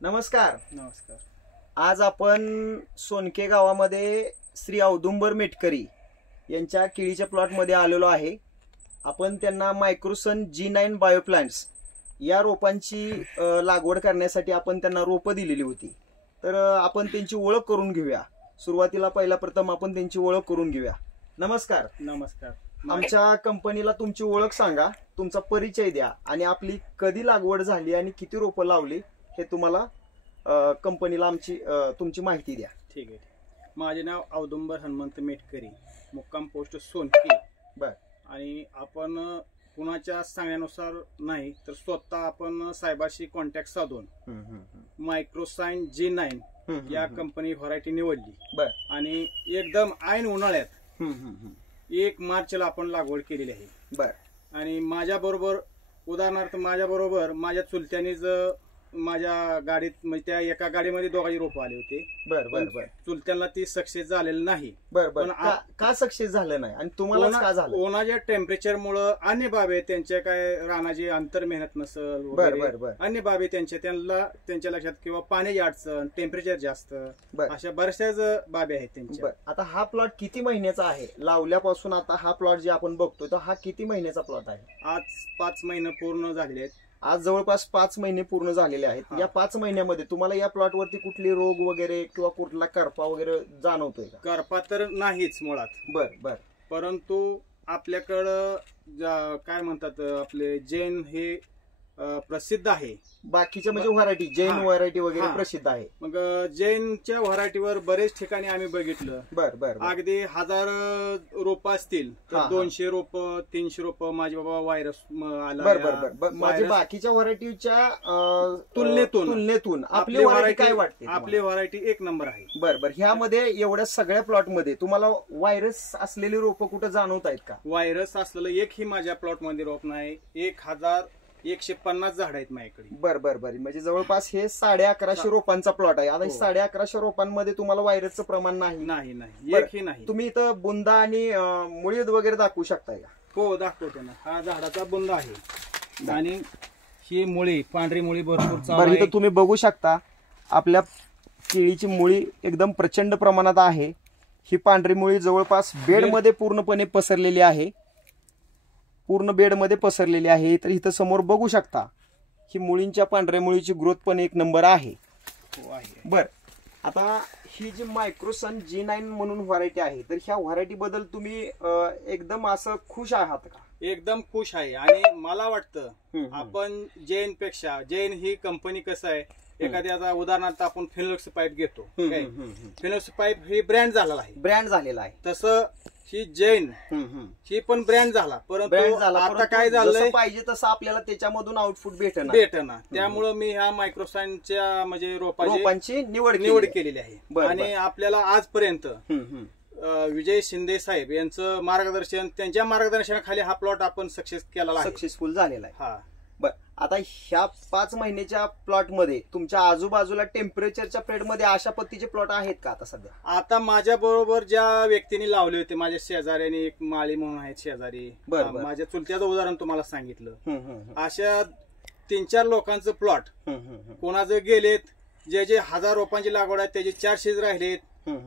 नमस्कार. नमस्कार. आज आपण सोनके गावामध्ये श्री औदुंबर मेटकरी यांच्या केळीच्या प्लॉटमध्ये आलेलो आहे. आपण त्यांना मायक्रोसन G9 बायोप्लांट्स या रोपांची लागवड करण्यासाठी आपण त्यांना रोपं दिलेली होती. तर आपण त्यांची ओळख करून घेऊया. सुरुवातीला प्रथम आपण त्यांची ओळख करून घेऊया. नमस्कार. नमस्कार. आमच्या कंपनीला तुमची ओळख सांगा, तुमचा परिचय द्या आणि आपली कधी लागवड झाली आणि किती रोपं लावली हे तुम्हाला कंपनीला तुमची माहिती द्या. ठीक आहे. माझे नाव औदुंबर हनुमंत मेटकरी, मुक्काम पोस्ट सोनके. बर. आणि आपण कुणाच्या सांगण्यानुसार नाही तर स्वतः आपण साहेबाशी कॉन्टॅक्ट साधून मायक्रोसाइन G9 या कंपनी व्हरायटी निवडली. बर. आणि एकदम ऐन उन्हाळ्यात 1 मार्चला आपण लागवड केलेली आहे. बर. आणि उदाहरणार्थ माझ्या बरोबर माझ्या चुलत्यानेच माझ्या गाडीत, म्हणजे त्या एका गाडीमध्ये दोघांची रोपं आले होते. बर बर बर. चुलत्यांना ती सक्सेस झालेलं नाही. बर बर. का सक्सेस झालं नाही आणि तुम्हाला का झालं? उन्हाच्या टेम्परेचर मुळे अन्य बाबी त्यांच्या काय रानाची अंतर मेहनत नसल वगैरे अन्य बाबी त्यांच्या लक्षात, किंवा पाण्याची अडचण, टेम्परेचर जास्त, अशा बऱ्याचशाच बाबी आहेत त्यांच्या. आता हा प्लॉट किती महिन्याचा आहे लावल्यापासून? आता हा प्लॉट जे आपण बघतोय तर हा किती महिन्याचा प्लॉट आहे? आज 5 महिने पूर्ण झालेले आहेत. आज जवळपास 5 महिने पूर्ण झालेले आहेत. या 5 महिन्यामध्ये तुम्हाला या प्लॉट वरती कुठली रोग वगैरे किंवा कुठला करपा वगैरे जाणवतोय का? करपा तर नाहीच मुळात. बर बर. परंतु आपल्याकडं काय म्हणतात, आपले जैन हे प्रसिद्ध आहे. बाकीच्या म्हणजे व्हरायटी, जैन व्हरायटी वगैरे प्रसिद्ध आहे. मग जैनच्या व्हरायटीवर बरेच ठिकाणी आम्ही बघितलं. बर बर. अगदी 1000 रोप असतील तर 200 रोप, 300 रोप माझे बाबा व्हायरस आला. बर बर बर. माझे बाकीच्या व्हरायटीच्या तुलनेतून आपली व्हरायटी काय वाटते? आपली व्हरायटी 1 नंबर आहे. बर बर. ह्यामध्ये एवढ्या सगळ्या प्लॉट मध्ये तुम्हाला व्हायरस असलेली रोप कुठे जाणवत आहेत का? व्हायरस असलेलं एकही माझ्या प्लॉट मध्ये रोप नाही. 1150 झाड आहेत माझ्याकडे. बर बर बर. म्हणजे जवळपास हे 1150 रोपांचा प्लॉट आहे. आता 1150 रोपांमध्ये तुम्हाला व्हायरसचं प्रमाण नाही? नाही, एकही नाही. तुम्ही इथं बुंदा आणि मुळी वगैरे दाखवू शकताय का? हो, दाखवतो ना. हा झाडाचा बुंदा आहे आणि ही मुळी, पांढरी मुळी भरपूर. इथं तुम्ही बघू शकता आपल्या केळीची मुळी एकदम प्रचंड प्रमाणात आहे. ही पांढरी मुळी जवळपास बेडमध्ये पूर्णपणे पसरलेली आहे. पूर्ण बेडमध्ये पसरलेली आहे. तर इथं समोर बघू शकता ही मुळींच्या, पांढऱ्या मुळीची ग्रोथ पण 1 नंबर आहे. बर. आता ही जी मायक्रोसन G9 म्हणून व्हरायटी आहे, तर ह्या व्हरायटी बद्दल तुम्ही एकदम असं खुश आहात का? एकदम खुश आहे. आणि मला वाटतं आपण जैन ही कंपनी कसं आहे, एखाद्या उदाहरणार्थ आपण फिनोलेक्स पाईप घेतो. फिनोलेक्स पाईप ही ब्रँड झालेला आहे. तसं ही जैन ही पण ब्रँड झाला. परंतु आता काय झालं, पाहिजे तसं आपल्याला त्याच्यामधून आउटपुट भेटना. त्यामुळे मी ह्या मायक्रोसाइनच्या म्हणजे रोपांची निवड केलेली आहे. आणि आपल्याला आजपर्यंत विजय शिंदे साहेब यांचं मार्गदर्शन, त्यांच्या मार्गदर्शनाखाली हा प्लॉट आपण सक्सेसफुल झालेला आहे. बर. आता ह्या 5 महिन्याच्या प्लॉट मध्ये तुमच्या आजूबाजूला टेम्परेचरच्या पिरियड मध्ये अशा पद्धतीचे प्लॉट आहेत का आता सध्या? आता माझ्या बरोबर ज्या व्यक्तीने लावले होते, माझ्या शेजाऱ्याने एक माळी म्हणून आहेत शेजारी, माझ्या चुलत्याचं उदाहरण तुम्हाला सांगितलं. अशा 3-4 लोकांचं प्लॉट कोणाचे गेलेत, जे 1000 रोपांची लागवड आहे त्याचे 400 राहिलेत.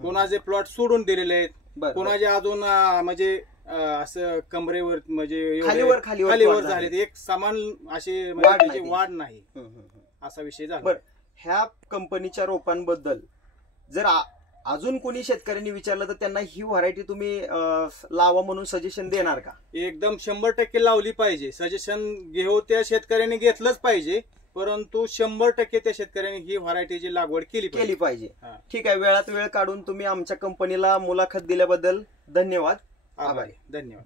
कोणाचे प्लॉट सोडून दिलेले आहेत. कोणाचे अजून म्हणजे असं कमरेवर म्हणजे खालीवर झाले. एक समान अशी वाढ नाही, असा विषय झाला. ह्या कंपनीच्या रोपांबद्दल जर अजून कोणी शेतकऱ्यांनी विचारलं तर त्यांना ही व्हरायटी तुम्ही लावा म्हणून सजेशन देणार का? एकदम 100% लावली पाहिजे. सजेशन घेऊ त्या शेतकऱ्यांनी घेतलंच पाहिजे. परंतु 100% त्या शेतकऱ्यांनी ही व्हरायटीची लागवड केली पाहिजे. ठीक आहे. वेळात वेळ काढून तुम्ही आमच्या कंपनीला मुलाखत दिल्याबद्दल धन्यवाद. धन्यवाद.